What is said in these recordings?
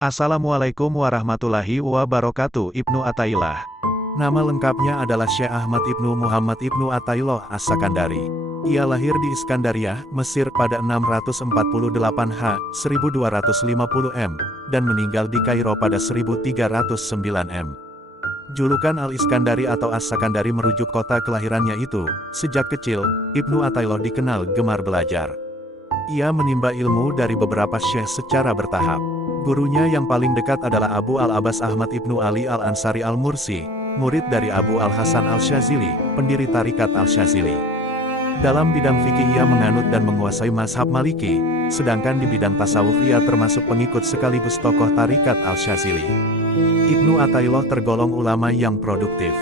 Assalamualaikum warahmatullahi wabarakatuh. Ibnu Athaillah. Nama lengkapnya adalah Syekh Ahmad Ibnu Muhammad Ibnu Athaillah As-Sakandari. Ia lahir di Iskandaria, Mesir pada 648 H. 1250 M, dan meninggal di Kairo pada 1309 M. Julukan Al-Iskandari atau As-Sakandari merujuk kota kelahirannya itu. Sejak kecil, Ibnu Athaillah dikenal gemar belajar. Ia menimba ilmu dari beberapa syekh secara bertahap. Gurunya yang paling dekat adalah Abu Al-Abbas Ahmad Ibnu Ali Al-Ansari Al-Mursi, murid dari Abu Al-Hasan Al-Syazili, pendiri Tarikat Al-Syazili. Dalam bidang fikih ia menganut dan menguasai mazhab Maliki, sedangkan di bidang tasawuf ia termasuk pengikut sekaligus tokoh Tarikat Al-Syazili. Ibnu Athaillah tergolong ulama yang produktif.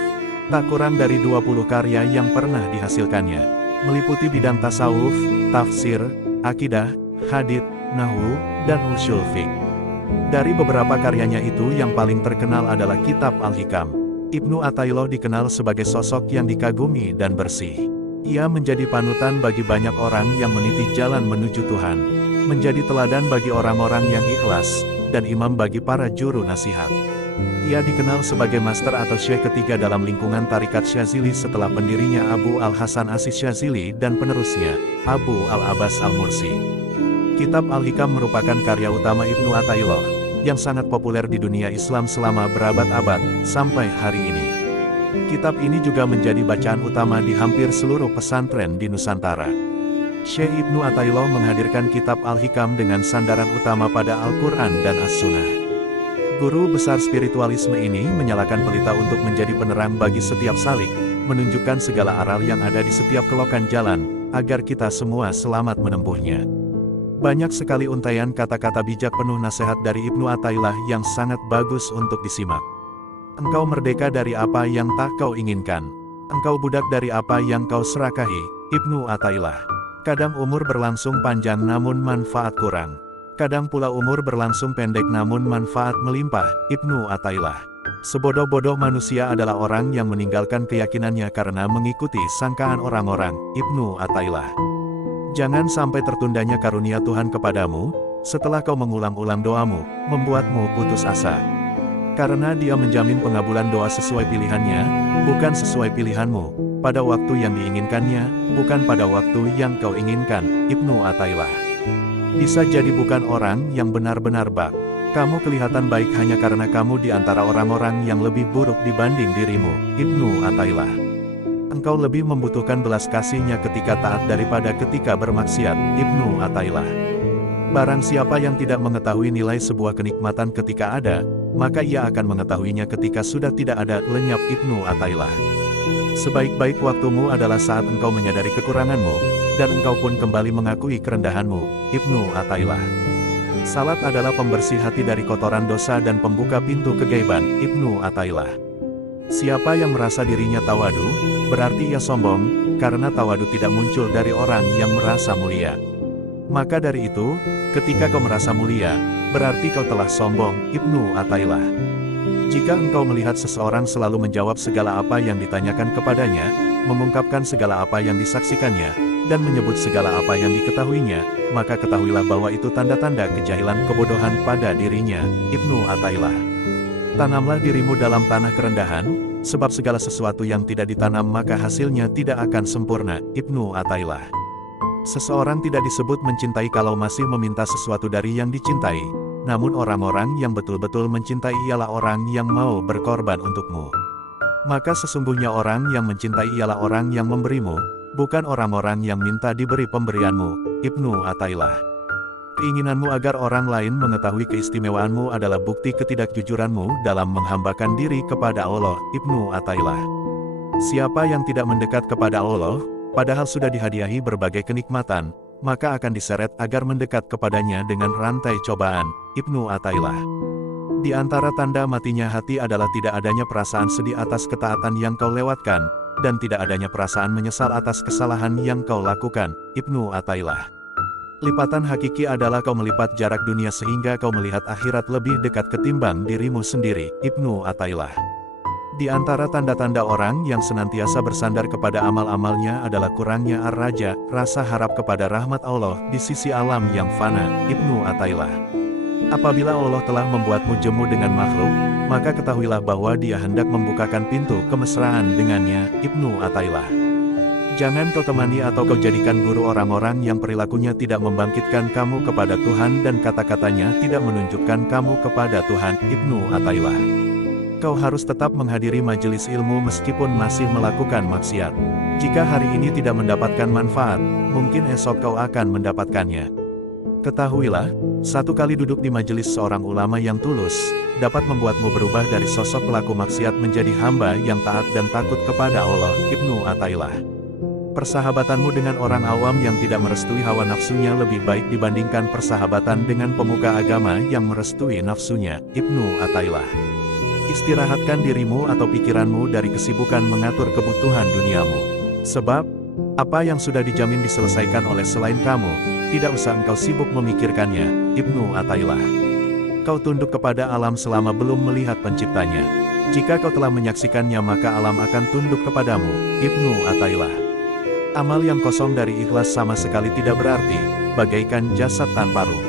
Tak kurang dari 20 karya yang pernah dihasilkannya, meliputi bidang tasawuf, tafsir, akidah, hadits, nahwu, dan ushul fiqh. Dari beberapa karyanya itu yang paling terkenal adalah Kitab Al-Hikam. Ibnu Athaillah dikenal sebagai sosok yang dikagumi dan bersih. Ia menjadi panutan bagi banyak orang yang meniti jalan menuju Tuhan, menjadi teladan bagi orang-orang yang ikhlas, dan imam bagi para juru nasihat. Ia dikenal sebagai master atau syekh ketiga dalam lingkungan Tarikat Syazili setelah pendirinya Abu Al-Hasan As-Syazili dan penerusnya, Abu Al-Abbas Al-Mursi. Kitab Al-Hikam merupakan karya utama Ibnu Athaillah, yang sangat populer di dunia Islam selama berabad-abad, sampai hari ini. Kitab ini juga menjadi bacaan utama di hampir seluruh pesantren di Nusantara. Syekh Ibnu Athaillah menghadirkan Kitab Al-Hikam dengan sandaran utama pada Al-Quran dan As-Sunnah. Guru besar spiritualisme ini menyalakan pelita untuk menjadi penerang bagi setiap salik, menunjukkan segala aral yang ada di setiap kelokan jalan, agar kita semua selamat menempuhnya. Banyak sekali untaian kata-kata bijak penuh nasihat dari Ibnu Athaillah yang sangat bagus untuk disimak. Engkau merdeka dari apa yang tak kau inginkan. Engkau budak dari apa yang kau serakahi. Ibnu Athaillah. Kadang umur berlangsung panjang namun manfaat kurang. Kadang pula umur berlangsung pendek namun manfaat melimpah. Ibnu Athaillah. Sebodoh-bodoh manusia adalah orang yang meninggalkan keyakinannya karena mengikuti sangkaan orang-orang. Ibnu Athaillah. Jangan sampai tertundanya karunia Tuhan kepadamu, setelah kau mengulang-ulang doamu, membuatmu putus asa. Karena Dia menjamin pengabulan doa sesuai pilihannya, bukan sesuai pilihanmu, pada waktu yang diinginkannya, bukan pada waktu yang kau inginkan. Ibnu Athaillah. Bisa jadi bukan orang yang benar-benar baik. Kamu kelihatan baik hanya karena kamu di antara orang-orang yang lebih buruk dibanding dirimu. Ibnu Athaillah. Engkau lebih membutuhkan belas kasihnya ketika taat daripada ketika bermaksiat. Ibnu Athaillah. Barang siapa yang tidak mengetahui nilai sebuah kenikmatan ketika ada, maka ia akan mengetahuinya ketika sudah tidak ada. Lenyap. Ibnu Athaillah. Sebaik-baik waktumu adalah saat engkau menyadari kekuranganmu, dan engkau pun kembali mengakui kerendahanmu. Ibnu Athaillah. Salat adalah pembersih hati dari kotoran dosa dan pembuka pintu kegaiban. Ibnu Athaillah. Siapa yang merasa dirinya tawadu, berarti ia sombong, karena tawadu tidak muncul dari orang yang merasa mulia. Maka dari itu, ketika kau merasa mulia, berarti kau telah sombong. Ibnu Athaillah. Jika engkau melihat seseorang selalu menjawab segala apa yang ditanyakan kepadanya, mengungkapkan segala apa yang disaksikannya, dan menyebut segala apa yang diketahuinya, maka ketahuilah bahwa itu tanda-tanda kejahilan kebodohan pada dirinya. Ibnu Athaillah. Tanamlah dirimu dalam tanah kerendahan, sebab segala sesuatu yang tidak ditanam maka hasilnya tidak akan sempurna. Ibnu Athaillah. Seseorang tidak disebut mencintai kalau masih meminta sesuatu dari yang dicintai, namun orang-orang yang betul-betul mencintai ialah orang yang mau berkorban untukmu. Maka sesungguhnya orang yang mencintai ialah orang yang memberimu, bukan orang-orang yang minta diberi pemberianmu. Ibnu Athaillah. Keinginanmu agar orang lain mengetahui keistimewaanmu adalah bukti ketidakjujuranmu dalam menghambakan diri kepada Allah. Ibnu Athaillah. Siapa yang tidak mendekat kepada Allah, padahal sudah dihadiahi berbagai kenikmatan, maka akan diseret agar mendekat kepadanya dengan rantai cobaan. Ibnu Athaillah. Di antara tanda matinya hati adalah tidak adanya perasaan sedih atas ketaatan yang kau lewatkan, dan tidak adanya perasaan menyesal atas kesalahan yang kau lakukan. Ibnu Athaillah. Lipatan hakiki adalah kau melipat jarak dunia sehingga kau melihat akhirat lebih dekat ketimbang dirimu sendiri. Ibnu Athaillah. Di antara tanda-tanda orang yang senantiasa bersandar kepada amal-amalnya adalah kurangnya ar-raja, rasa harap kepada rahmat Allah di sisi alam yang fana. Ibnu Athaillah. Apabila Allah telah membuatmu jemu dengan makhluk, maka ketahuilah bahwa Dia hendak membukakan pintu kemesraan dengannya. Ibnu Athaillah. Jangan kau temani atau kau jadikan guru orang-orang yang perilakunya tidak membangkitkan kamu kepada Tuhan dan kata-katanya tidak menunjukkan kamu kepada Tuhan. Ibnu Athaillah. Kau harus tetap menghadiri majelis ilmu meskipun masih melakukan maksiat. Jika hari ini tidak mendapatkan manfaat, mungkin esok kau akan mendapatkannya. Ketahuilah, satu kali duduk di majelis seorang ulama yang tulus, dapat membuatmu berubah dari sosok pelaku maksiat menjadi hamba yang taat dan takut kepada Allah. Ibnu Athaillah. Persahabatanmu dengan orang awam yang tidak merestui hawa nafsunya lebih baik dibandingkan persahabatan dengan pemuka agama yang merestui nafsunya. Ibnu Athaillah. Istirahatkan dirimu atau pikiranmu dari kesibukan mengatur kebutuhan duniamu. Sebab, apa yang sudah dijamin diselesaikan oleh selain kamu, tidak usah engkau sibuk memikirkannya. Ibnu Athaillah. Kau tunduk kepada alam selama belum melihat penciptanya. Jika kau telah menyaksikannya maka alam akan tunduk kepadamu. Ibnu Athaillah. Amal yang kosong dari ikhlas sama sekali tidak berarti, bagaikan jasad tanpa ruh.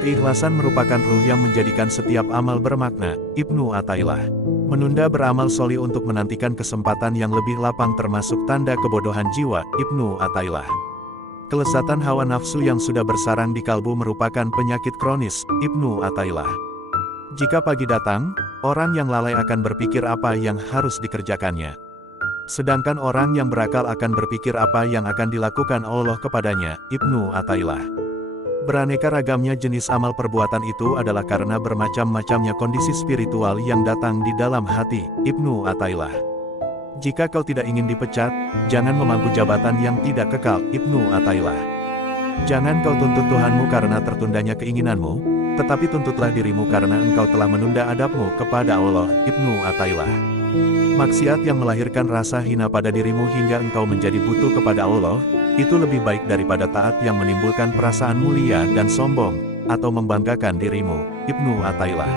Keikhlasan merupakan ruh yang menjadikan setiap amal bermakna. Ibnu Athaillah. Menunda beramal sholih untuk menantikan kesempatan yang lebih lapang termasuk tanda kebodohan jiwa. Ibnu Athaillah. Kelesatan hawa nafsu yang sudah bersarang di kalbu merupakan penyakit kronis. Ibnu Athaillah. Jika pagi datang, orang yang lalai akan berpikir apa yang harus dikerjakannya. Sedangkan orang yang berakal akan berpikir apa yang akan dilakukan Allah kepadanya. Ibnu Athaillah. Beraneka ragamnya jenis amal perbuatan itu adalah karena bermacam-macamnya kondisi spiritual yang datang di dalam hati. Ibnu Athaillah. Jika kau tidak ingin dipecat, jangan memangku jabatan yang tidak kekal. Ibnu Athaillah. Jangan kau tuntut Tuhanmu karena tertundanya keinginanmu, tetapi tuntutlah dirimu karena engkau telah menunda adabmu kepada Allah. Ibnu Athaillah. Maksiat yang melahirkan rasa hina pada dirimu hingga engkau menjadi butuh kepada Allah, itu lebih baik daripada taat yang menimbulkan perasaan mulia dan sombong, atau membanggakan dirimu. Ibnu Athaillah.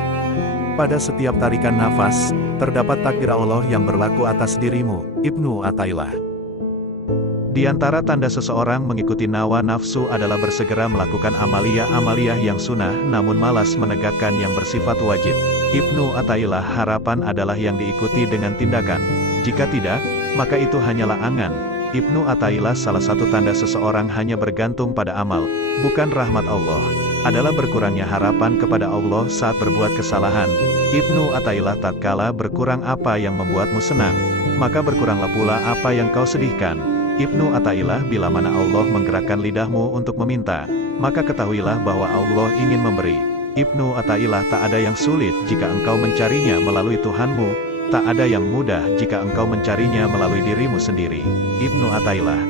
Pada setiap tarikan nafas, terdapat takdir Allah yang berlaku atas dirimu. Ibnu Athaillah. Di antara tanda seseorang mengikuti hawa nafsu adalah bersegera melakukan amalia-amalia yang sunnah namun malas menegakkan yang bersifat wajib. Ibnu Athaillah. Harapan adalah yang diikuti dengan tindakan. Jika tidak, maka itu hanyalah angan. Ibnu Athaillah. Salah satu tanda seseorang hanya bergantung pada amal, bukan rahmat Allah, adalah berkurangnya harapan kepada Allah saat berbuat kesalahan. Ibnu Athaillah. Tatkala berkurang apa yang membuatmu senang, maka berkuranglah pula apa yang kau sedihkan. Ibnu Athaillah. Bila mana Allah menggerakkan lidahmu untuk meminta, maka ketahuilah bahwa Allah ingin memberi. Ibnu Athaillah. Tak ada yang sulit jika engkau mencarinya melalui Tuhanmu, tak ada yang mudah jika engkau mencarinya melalui dirimu sendiri. Ibnu Athaillah.